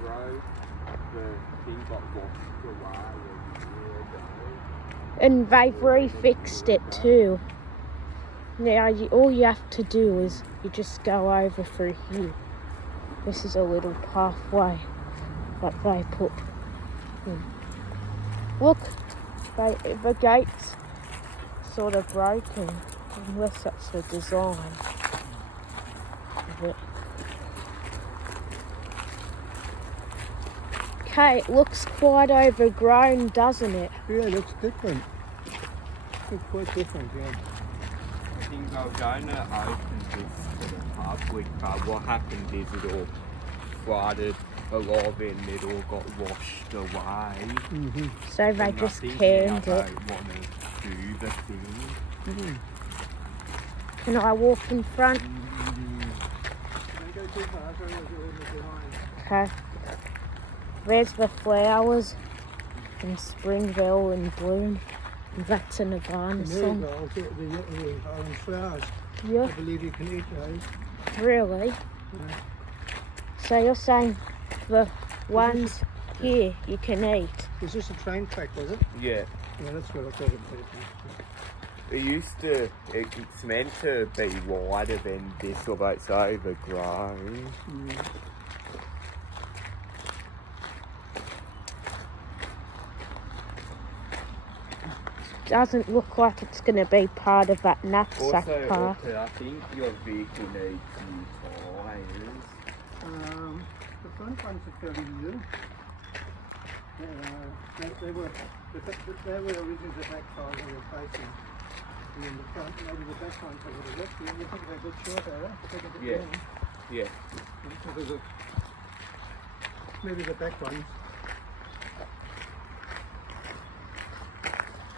road, the thing got washed away a year ago. And they've refixed it too. Now all you have to do is you just go over through here. This is a little pathway that they put in. Look, the gate's sort of broken, unless that's the design of it. Okay, it looks quite overgrown, doesn't it? Yeah, it looks different. It's quite different, yeah. I think they were going to open this to the public, but what happened is it all flooded, a lot of it and it all got washed away. Mm-hmm. So they And just I think canned now it. they want to do the thing. Mm-hmm. Can I walk in front? Don't go too far, so you'll leave it behind. Okay. There's the flowers in spring, in bloom. That's a Nirvana song. The orange flowers. Yeah, I believe you can eat those. really? Yeah. So you're saying the ones here you can eat? Is this a train track, was it? Yeah. Yeah, that's what I thought it It's meant to be wider than this, although it's overgrown. Mm. Doesn't look like it's going to be part of that knapsack park. I think your vehicle needs new tyres. The front ones are fairly new. They were originally the back tires they were replacing. And in the front, maybe the back ones are a little left. You think they're a bit shorter, eh? Yeah. Maybe the back ones.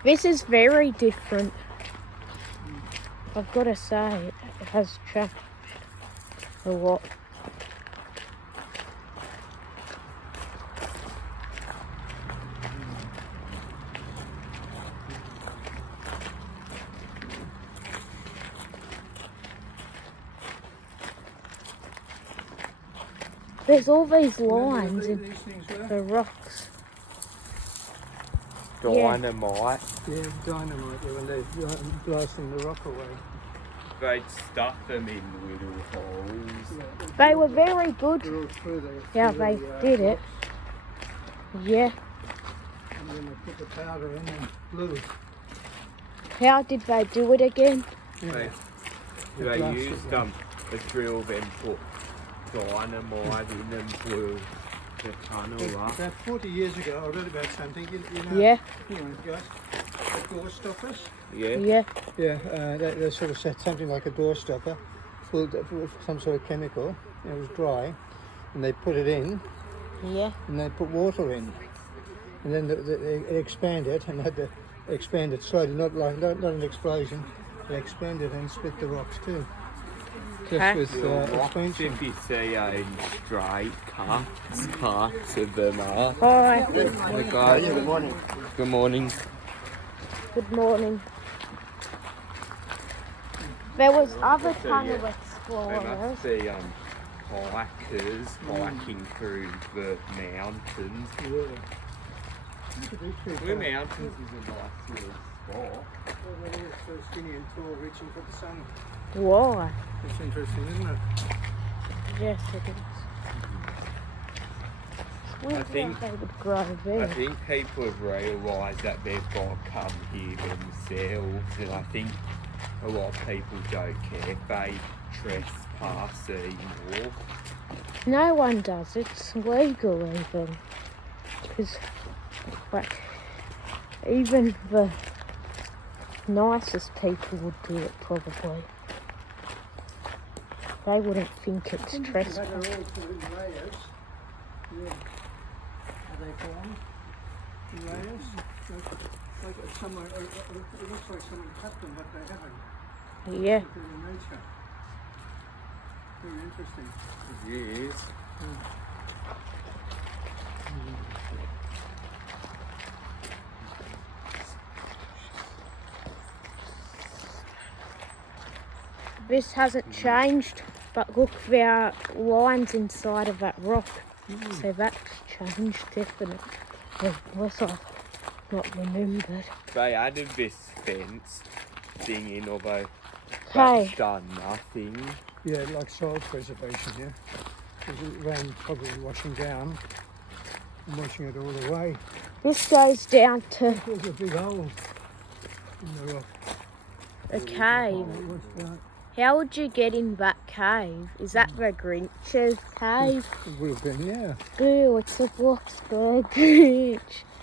This is very different. I've got to say, it has changed a lot. There's all these lines in the rocks. Dynamite. Yeah, dynamite, when they're blasting the rock away. They'd stuff them in little holes. Yeah, They were very good. they're all through there. Yeah, they did it. Yeah. And then they put the powder in and blew. How did they do it again? Yeah. They blasted used them. a drill, then put dynamite in and blew the tunnel up. About 40 years ago, I read about something. You know, Yeah. You know, guys, the door stoppers. Yeah. Yeah. Yeah, they sort of set something like a door stopper, full of some sort of chemical. And it was dry, and they put it in, Yeah. and they put water in, and then they expand it, and had to expand it slowly, not an explosion. They expanded and split the rocks too. Okay. Just with expansion. If you see straight cuts of them up. Alright. Hi guys. Good morning. Good morning. Good morning. There was other tunnel They explorers. must be hikers hiking through the mountains. Yeah. Look at these people. The mountains is a nice little spot. They're all so skinny and tall, reaching for the sun. Why? It's interesting, isn't it? Yes, it is. It's weird think- how they would grow I there. think people have realised that they've got to come here themselves, and I think a lot of people don't care if they trespass anymore. No one does. It's legal even. Because, like, even the nicest people would do it probably. They wouldn't think it's They're trespass. all sort of in layers. Yeah. Are they formed in layers? Like somewhere, it looks like someone cut them, but they haven't. Yeah. They're in nature. Very interesting. Yes. This hasn't changed, but look, there are lines inside of that rock. So that's changed definitely. Unless I've not remembered. They added this fence thing in, although Hey. that's done nothing. Yeah, like soil preservation, yeah. Because it rain probably washing down and washing it all away. This goes down to There's a big hole in the rock. a cave. What's that? How would you get in that cave? Is that the Grinch's cave? It would have been, yeah. Boo, it's a Bloxburg Grinch.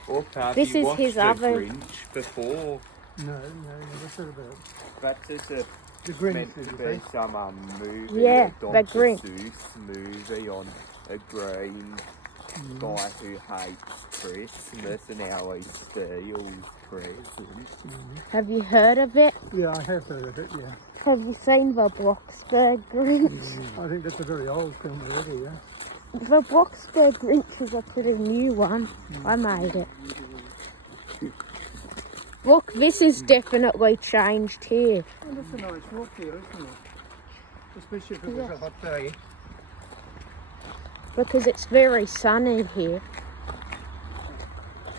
Or have This you is watched his the other- Grinch before? No, never thought about it. That's just a The Grinch meant is to a be bit. some movie, Yeah, a the Dr. Grinch. Seuss movie on a green guy who hates Christmas and how he steals presents. Have you heard of it? Yeah, I have heard of it, yeah. Have you seen the Bloxburg Grinch? I think that's a very old film already, yeah. The Bloxburg Grinch is a pretty new one. I made it. Look, this is definitely changed here. Oh, that's a nice walk here, isn't it? Especially if it was a hot day. Because it's very sunny here.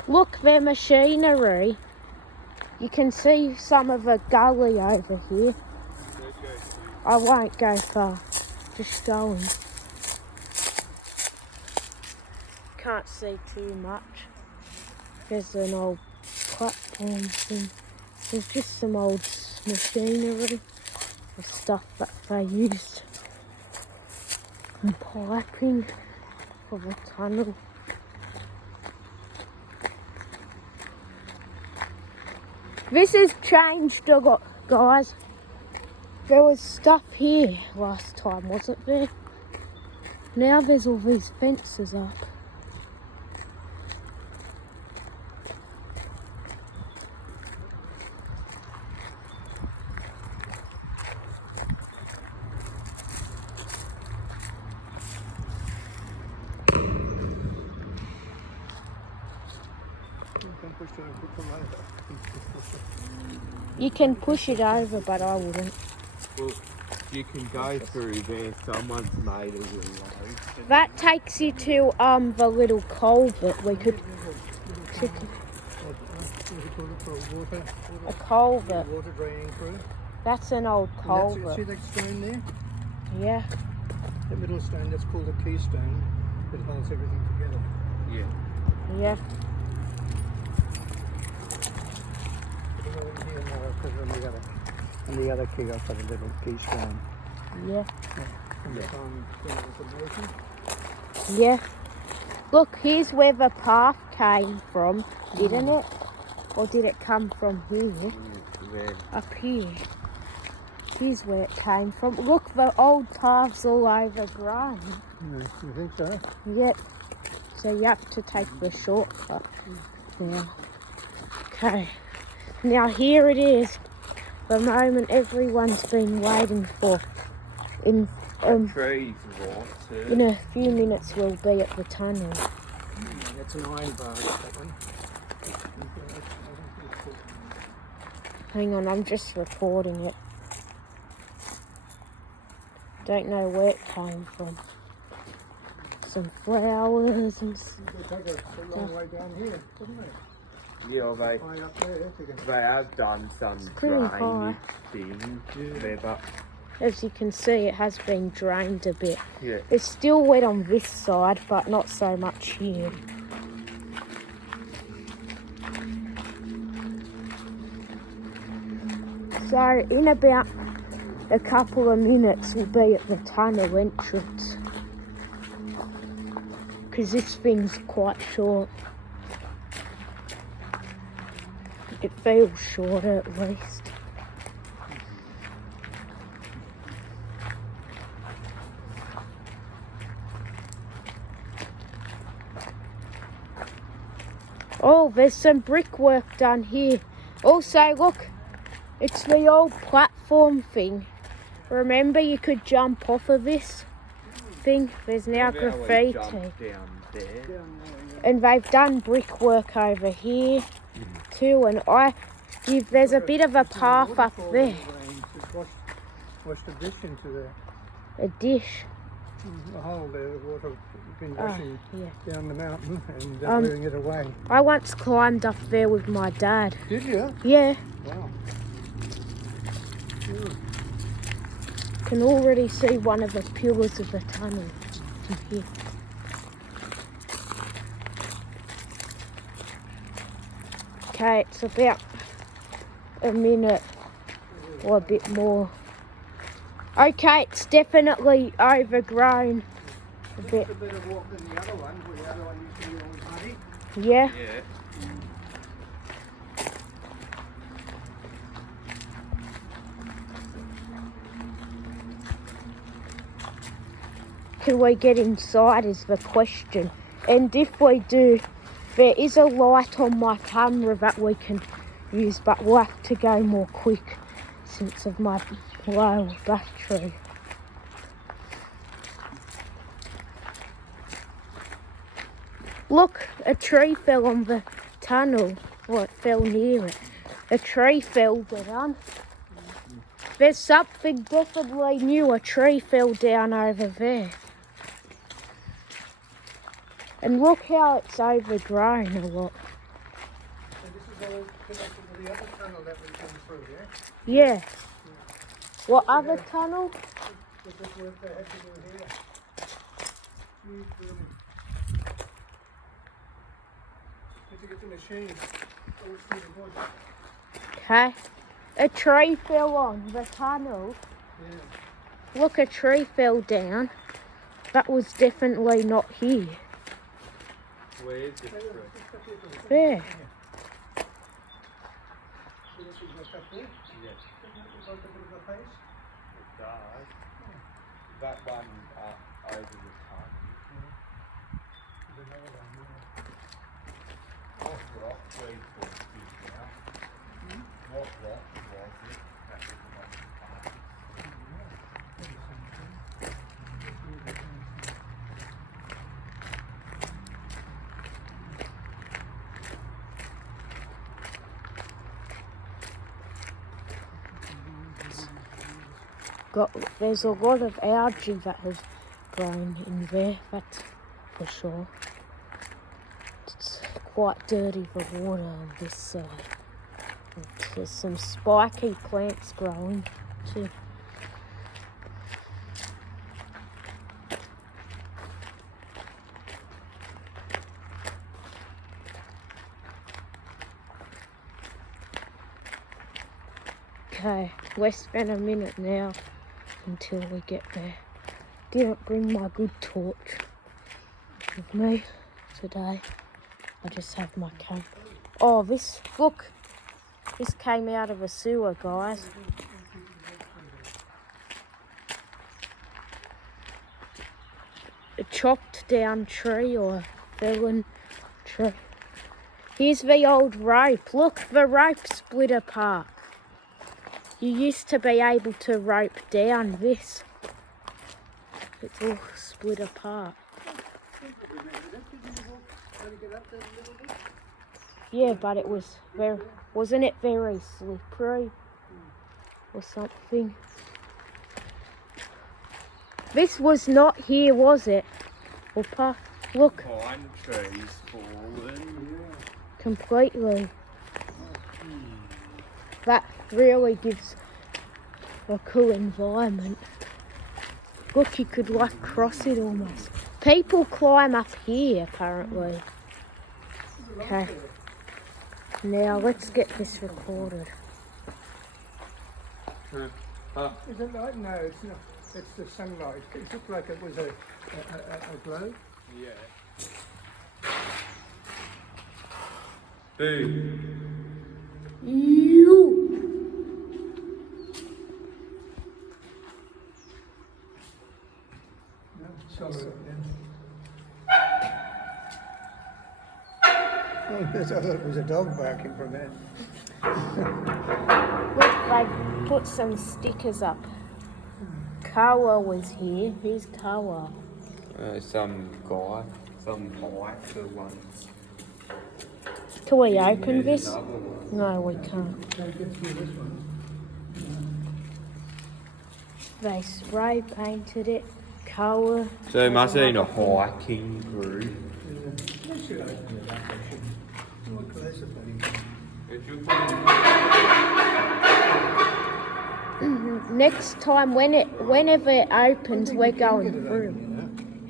Look, their machinery. You can see some of a gully over here. I won't go far. Just going. Can't see too much. There's an old platform thing. There's just some old machinery. The stuff that they used. And piping for the tunnel. This has changed a lot, guys. There was stuff here last time, wasn't there? Now there's all these fences up. You can push it over, but I wouldn't. Well, you can go through there. Someone's made a little road. That takes you to the little culvert. We could check it. A culvert. Water draining through. That's an old See culvert. that stone there? Yeah. The middle stone, that's called a keystone. It holds everything together. Yeah. Yeah. And the other key, I've got a little keystone. Yeah. From the time when it was emerging. Yeah. Look, here's where the path came from, didn't it? Or did it come from here? There. Up here. Here's where it came from. Look, the old path's all overgrown. Yeah, you think so? Yep. So you have to take the shortcut now. Okay. Now here it is. The moment everyone's been waiting for. In Trees water. in a few minutes we'll be at the tunnel. That's an iron bar, that one. Hang on, I'm just recording it. Don't know where it came from. Some flowers and They take a long way down here, wouldn't they? Yeah, High up there, they can... they have done some pretty high. drainage thing. Yeah. But as you can see, it has been drained a bit. yeah. It's still wet on this side, but not so much here. So in about a couple of minutes we'll be at the tunnel entrance. Because this thing's quite short. It feels shorter at least. Oh, there's some brickwork done here. Also, look, it's the old platform thing. Remember, you could jump off of this thing? There's now Maybe I would graffiti. jump down there. And they've done brickwork over here too. And there's a bit of a path up there. Wash the dish into there. A dish. A hole there, the water been Oh, rushing yeah. down the mountain and Um, wearing it away. I once climbed up there with my dad. Did you? Yeah, Wow. can already see one of the pillars of the tunnel from here. Okay, it's about a minute or a bit more. Okay, it's definitely overgrown a bit. Just a better walk than the other one, where the other one used to be all muddy. Yeah. Yeah. Can we get inside is the question. And if we do, there is a light on my camera that we can use, but we'll have to go more quick since of my low battery. Look, a tree fell on the tunnel. Well, it fell near it. A tree fell down. There's something definitely new. A tree fell down over there. And look how it's overgrown a lot. So this is all connected to the other tunnel that we come through, yeah? Yeah. What other tunnel? With this work they had to do here. Huge building. Had to get the machine all through the wood. Okay. A tree fell on the tunnel. Yeah. Look, a tree fell down. That was definitely not here. Where's the tree? There. So this is what's up there? Yeah. Doesn't it look like a bit of a face? It does. That one over the top. There's another one there. What rock we talking about? What rock was it? That was the one that There's a lot of algae that has grown in there, that's for sure. It's quite dirty, the water on this side. There's some spiky plants growing too. Okay, we'll spend a minute now until we get there. Didn't bring my good torch with me today. I just have my camp. Oh, this, look, this came out of a sewer, guys. A chopped down tree or a fallen tree. Here's the old rope. Look, the rope split apart. You used to be able to rope down this. It's all split apart. Yeah, but it was very, wasn't it very slippery or something? This was not here, was it? Whooper, look, pine trees fallen. completely. That really gives a cool environment. Look, you could like cross it almost. People climb up here apparently. Okay. Now let's get this recorded. Is it light? No, it's not. It's the sunlight. It looked like it was a glow. Yeah. Boo. You. No, solid. Oh, I thought it was a dog barking from there. Look, they put some stickers up. Kawa was here. Who's Kawa? Some guy, some hiker once. Can we open There's this? another one. No, we can't. Can't get through this one. They spray painted it. colour. So it must have been a hiking group. They should open it up, they shouldn't. What colour's the bloody thing? Next time, whenever it opens, we're going through.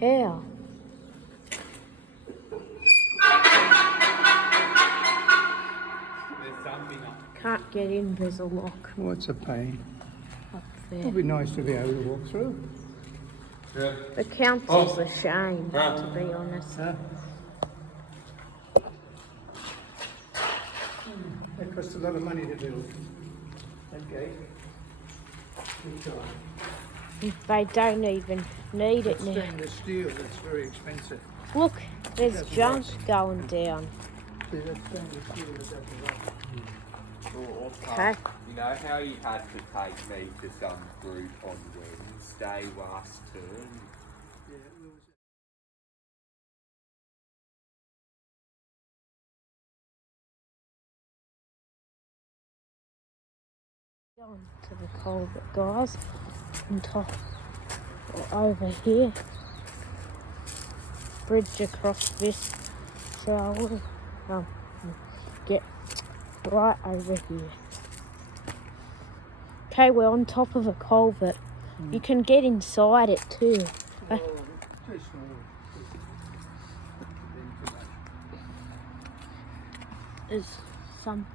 How? Can't get in, there's a lock What's a pain? up there. It'd be nice to be able to walk through. The council's a shame, to be honest. Huh? It costs a lot of money to build. That gate. Big time. They don't even need it It's now. stainless steel, that's very expensive. Look, there's junk going down. See, that's stainless steel, that's at the right. Okay. You know how you had to take me to some group on Wednesday last term? Yeah, it was. Going to the Culvert, guys. On top, or over here. Bridge across this, shall we? Get right over here. Okay, we're on top of a culvert. You can get inside it too. Oh, too small. Too much. There's some.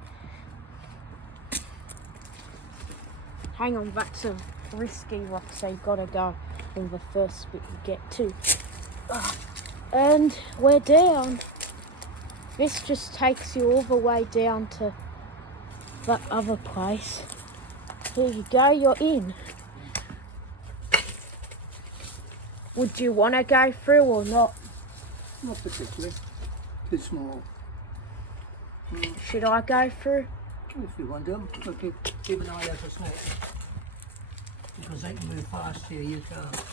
Hang on, that's a risky rock, so you've got to go in the first bit you get to. And we're down. This just takes you all the way down to that other place. Here you go, you're in. Would you want to go through or not? Not particularly. Too small. Should I go through? If you want them, but keep an eye out for snakes. Because they can move fast here, you can't.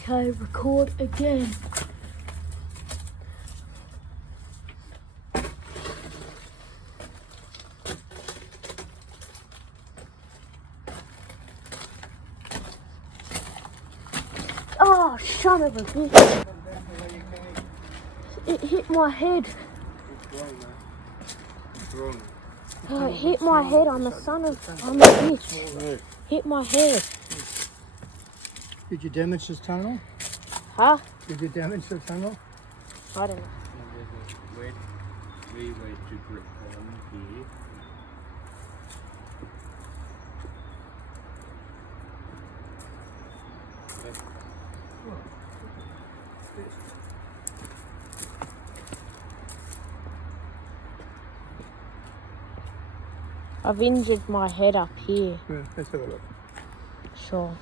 Okay, record again. Oh, son of a bitch. It hit my head. What's wrong? Oh, it hit my head. I'm a bitch. Hit my head. Did you damage the tunnel? Huh? Did you damage the tunnel? I don't know. We went to grip on here. I've injured my head up here. Yeah, let's have a look. Sure.